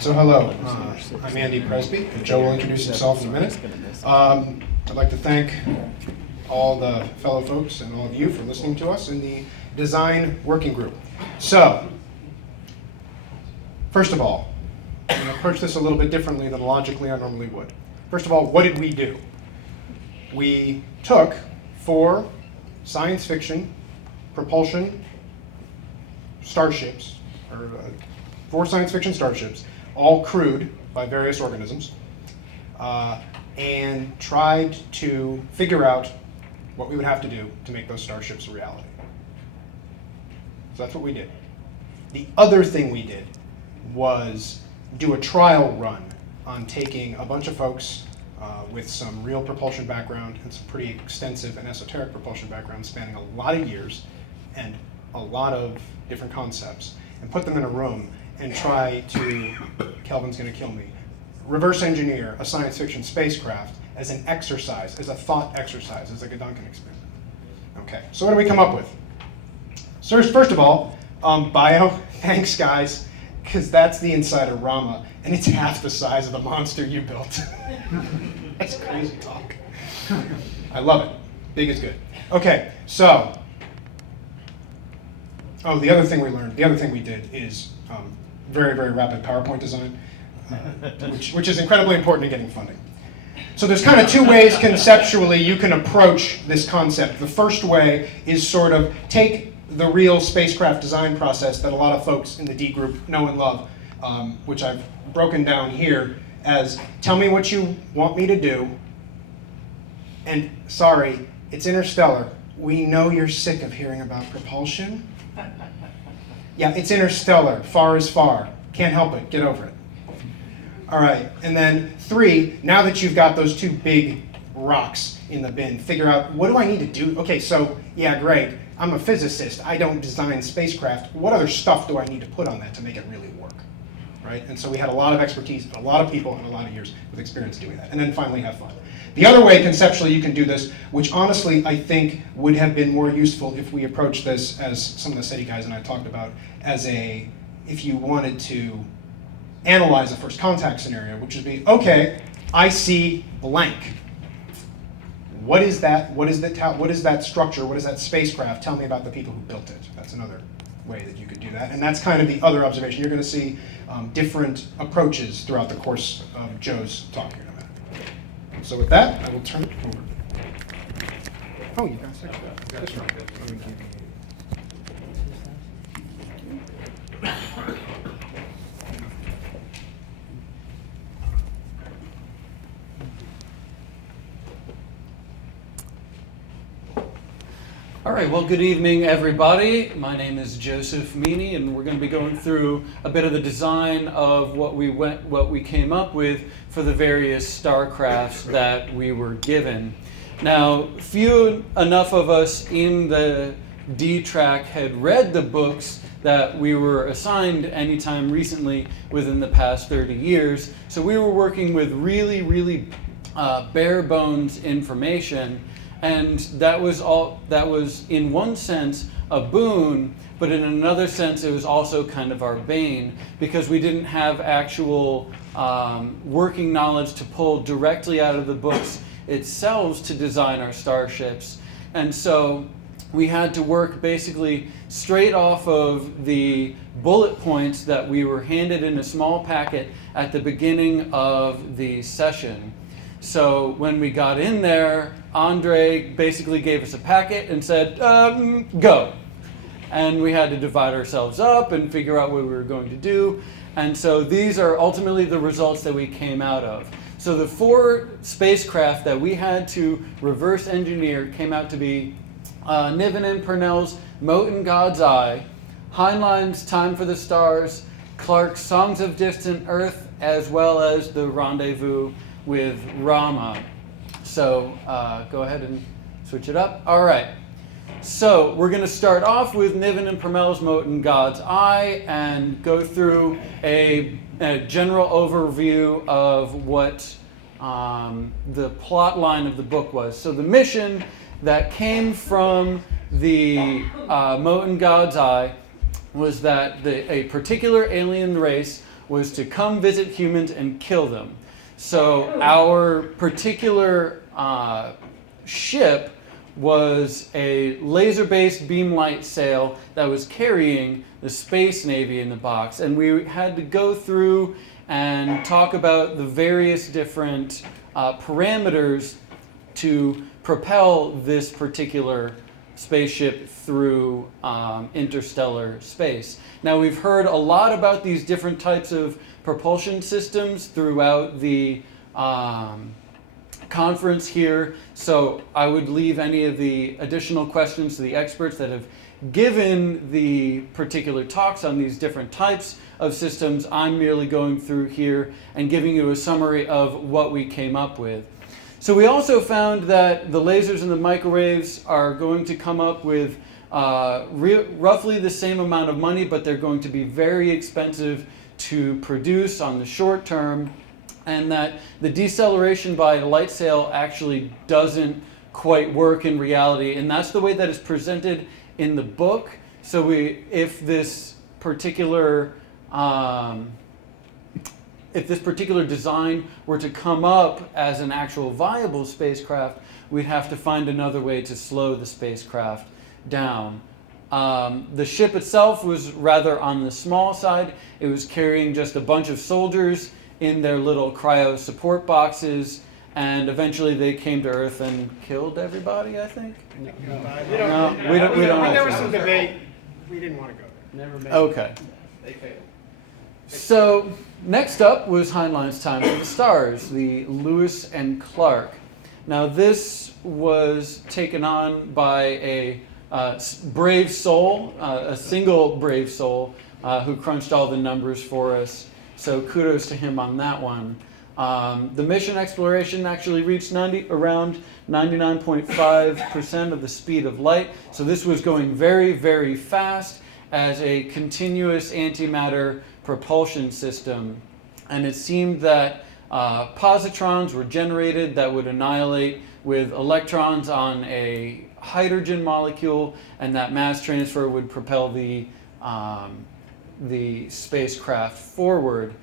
So hello, I'm Andy Presby. Joe will introduce himself in a minute. I'd like to thank all the fellow folks and all of you for listening to us in the design working group. So, first of all, I'm going to approach this a little bit differently than logically I normally would. First of all, what did we do? We took 4 science fiction propulsion starships, or 4 science fiction starships, all crewed by various organisms, and tried to figure out what we would have to do to make those starships a reality. So that's what we did. The other thing we did was do a trial run on taking a bunch of folks with some real propulsion background and some pretty extensive and esoteric propulsion background spanning a lot of years and a lot of different concepts, and put them in a room and try to, Kelvin's going to kill me, reverse engineer a science fiction spacecraft as an exercise, as a thought exercise, as a Gedanken experiment. Okay, so what do we come up with? So first of all, bio, thanks guys, because that's the inside of Rama, and it's half the size of the monster you built. That's crazy talk. I love it. Big is good. Okay, so, the other thing we did is very, very rapid PowerPoint design, which is incredibly important in getting funding. So there's kind of 2 ways conceptually you can approach this concept. The first way is sort of take the real spacecraft design process that a lot of folks in the D group know and love, which I've broken down here as, tell me what you want me to do, and sorry, it's Interstellar. We know you're sick of hearing about propulsion. Yeah, it's Interstellar. Far is far. Can't help it. Get over it. All right. And then 3, now that you've got those 2 big rocks in the bin, figure out, what do I need to do? Okay, so, yeah, great. I'm a physicist. I don't design spacecraft. What other stuff do I need to put on that to make it really work? Right? And so we had a lot of expertise, a lot of people, and a lot of years with experience doing that. And then finally, have fun. The other way conceptually you can do this, which honestly I think would have been more useful if we approached this, as some of the SETI guys and I talked about, as if you wanted to analyze a first contact scenario, which would be, okay, I see blank. What is that? What is that structure? What is that spacecraft? Tell me about the people who built it. That's another way that you could do that. And that's kind of the other observation. You're going to see different approaches throughout the course of Joe's talk here in a minute. So with that, I will turn it over. Oh, you guys got this right. All right, well, good evening, everybody. My name is Joseph Meany, and we're going to be going through a bit of the design of what we came up with for the various starcrafts that we were given. Now, few enough of us in the D track had read the books that we were assigned anytime recently within the past 30 years, so we were working with really, really bare bones information. And that was in one sense a boon, but in another sense it was also kind of our bane, because we didn't have actual working knowledge to pull directly out of the books itself to design our starships. And so we had to work basically straight off of the bullet points that we were handed in a small packet at the beginning of the session. So when we got in there, Andre basically gave us a packet and said, go. And we had to divide ourselves up and figure out what we were going to do. And so these are ultimately the results that we came out of. So the 4 spacecraft that we had to reverse engineer came out to be Niven and Purnell's Mote in God's Eye, Heinlein's Time for the Stars, Clark's Songs of Distant Earth, as well as the Rendezvous with Rama. So go ahead and switch it up. All right. So we're going to start off with Niven and Purnell's Mote in God's Eye and go through a general overview of what the plot line of the book was. So the mission that came from the Mote in God's Eye was that a particular alien race was to come visit humans and kill them. So our particular ship was a laser-based beam light sail that was carrying the Space Navy in the box. And we had to go through and talk about the various different parameters to propel this particular spaceship through interstellar space. Now, we've heard a lot about these different types of propulsion systems throughout the conference here, so I would leave any of the additional questions to the experts that have given the particular talks on these different types of systems. I'm merely going through here and giving you a summary of what we came up with. So we also found that the lasers and the microwaves are going to come up with roughly the same amount of money, but they're going to be very expensive to produce on the short term, and that the deceleration by a light sail actually doesn't quite work in reality, and that's the way that it's presented in the book. So if this particular design were to come up as an actual viable spacecraft, we'd have to find another way to slow the spacecraft down. The ship itself was rather on the small side. It was carrying just a bunch of soldiers in their little cryo support boxes, and eventually they came to Earth and killed everybody, I think? No, we don't there was some debate. We didn't want to go there. Never made Okay. They failed. So next up was Heinlein's Time for the Stars, the Lewis and Clark. Now this was taken on by a brave soul, a single brave soul who crunched all the numbers for us. So kudos to him on that one. The mission exploration actually reached around 99.5% of the speed of light. So this was going very, very fast as a continuous antimatter propulsion system. And it seemed that positrons were generated that would annihilate with electrons on a hydrogen molecule, and that mass transfer would propel the spacecraft forward.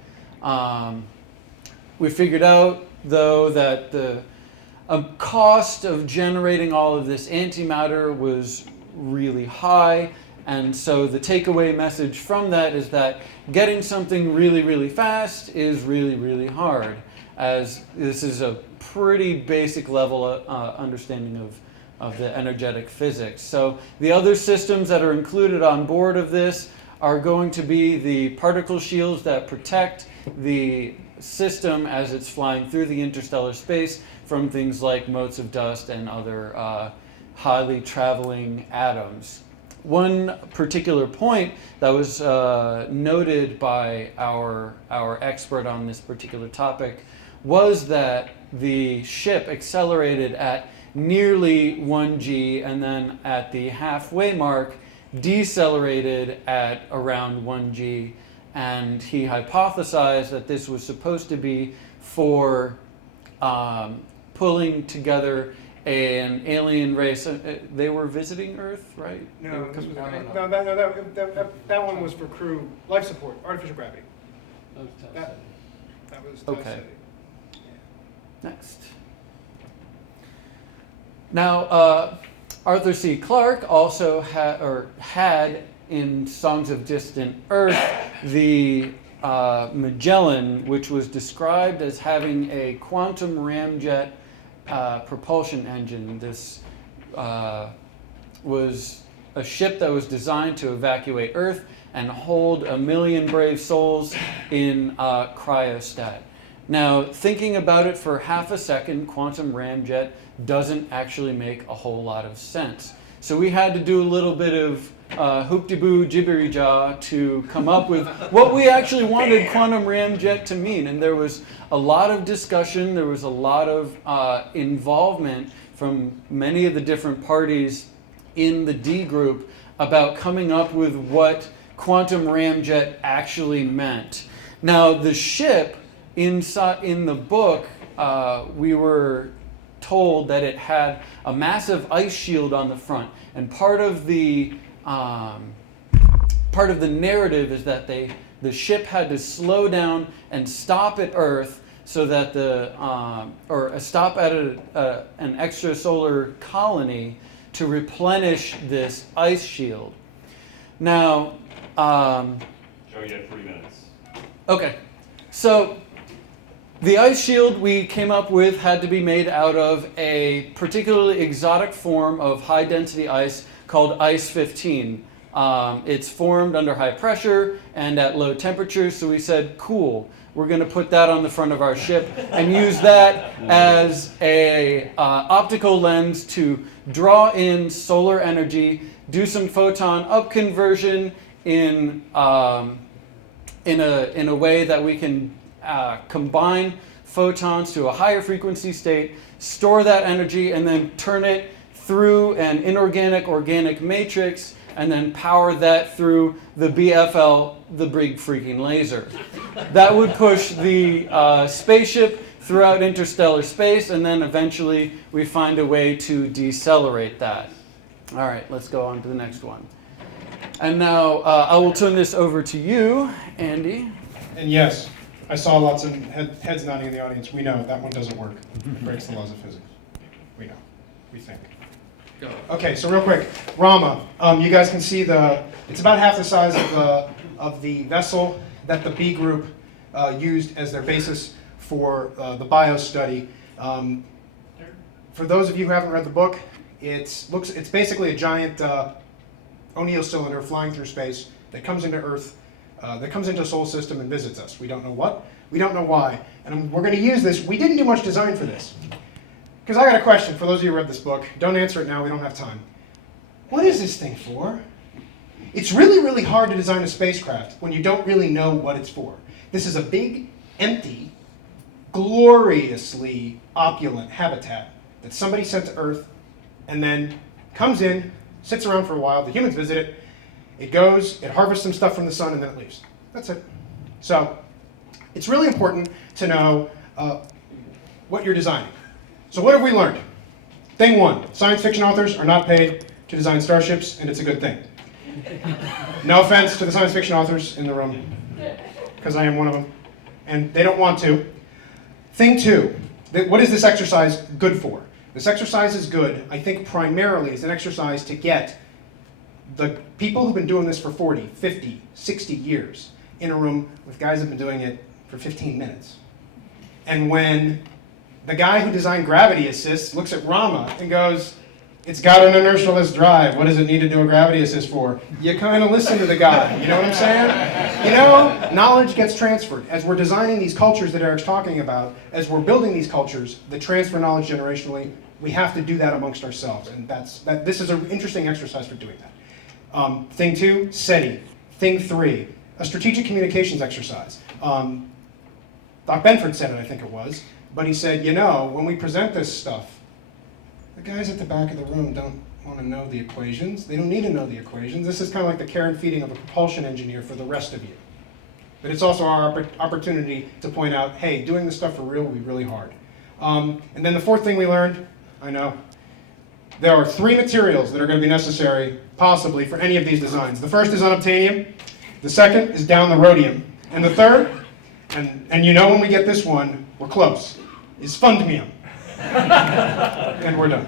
We figured out, though, that the cost of generating all of this antimatter was really high, and so the takeaway message from that is that getting something really, really fast is really, really hard, as this is a pretty basic level understanding of the energetic physics. So the other systems that are included on board of this are going to be the particle shields that protect the system as it's flying through the interstellar space from things like motes of dust and other highly traveling atoms. One particular point that was noted by our expert on this particular topic was that the ship accelerated at nearly 1 g, and then at the halfway mark decelerated at around 1 g, and he hypothesized that this was supposed to be for pulling together an alien race. They were visiting Earth, right? No, No. that one was for crew life support, artificial gravity. That was Okay. Next. Now, Arthur C. Clarke also had in Songs of Distant Earth the Magellan, which was described as having a quantum ramjet propulsion engine. This was a ship that was designed to evacuate Earth and hold 1 million brave souls in cryostat. Now, thinking about it for half a second, quantum ramjet doesn't actually make a whole lot of sense. So we had to do a little bit of hoop-de-boo, jibbery-jaw to come up with what we actually wanted quantum ramjet to mean. And there was a lot of discussion, there was a lot of involvement from many of the different parties in the D group about coming up with what quantum ramjet actually meant. Now, the ship, in the book, we were told that it had a massive ice shield on the front, and part of the part of the narrative is that the ship had to slow down and stop at Earth so that stop at an extrasolar colony to replenish this ice shield. Now, Joe, you have 3 minutes. okay, so the ice shield we came up with had to be made out of a particularly exotic form of high-density ice called ice 15. It's formed under high pressure and at low temperatures, so we said, cool, we're going to put that on the front of our ship and use that as a optical lens to draw in solar energy, do some photon up conversion in a way that we can combine photons to a higher frequency state, store that energy, and then turn it through an inorganic-organic matrix, and then power that through the BFL, the big freaking laser. That would push the spaceship throughout interstellar space, and then eventually we find a way to decelerate that. All right, let's go on to the next one. And now I will turn this over to you, Andy. And yes, I saw lots of heads nodding in the audience. We know that one doesn't work. It breaks the laws of physics. We know. We think. Go. Okay, so real quick, Rama. You guys can see it's about half the size of the vessel that the B group used as their basis for the bio study. For those of you who haven't read the book, it's basically a giant ONeill cylinder flying through space that comes into Earth, that comes into a solar system and visits us. We don't know what, we don't know why, and we're going to use this. We didn't do much design for this. Because I got a question for those of you who read this book. Don't answer it now, we don't have time. What is this thing for? It's really, really hard to design a spacecraft when you don't really know what it's for. This is a big, empty, gloriously opulent habitat that somebody sent to Earth and then comes in, sits around for a while, the humans visit it, it goes, it harvests some stuff from the sun, and then it leaves. That's it. So it's really important to know what you're designing. So what have we learned? Thing one, science fiction authors are not paid to design starships, and it's a good thing. No offense to the science fiction authors in the room, because I am one of them, and they don't want to. Thing two, what is this exercise good for? This exercise is good, I think, primarily as an exercise to get the people who've been doing this for 40, 50, 60 years in a room with guys who've been doing it for 15 minutes. And when the guy who designed gravity assist looks at Rama and goes, it's got an inertialist drive. What does it need to do a gravity assist for? You kind of listen to the guy. You know what I'm saying? You know, knowledge gets transferred. As we're designing these cultures that Eric's talking about, as we're building these cultures that transfer knowledge generationally, we have to do that amongst ourselves. And this is an interesting exercise for doing that. Thing two, SETI. Thing three, a strategic communications exercise. Doc Benford said it, I think it was. But he said, you know, when we present this stuff, the guys at the back of the room don't want to know the equations. They don't need to know the equations. This is kind of like the care and feeding of a propulsion engineer for the rest of you. But it's also our opportunity to point out, hey, doing this stuff for real will be really hard. And then the fourth thing we learned, I know, there are 3 materials that are going to be necessary, possibly, for any of these designs. The first is unobtainium. The second is down the rhodium. And the third, and you know when we get this one, we're close, is fundmium. And we're done.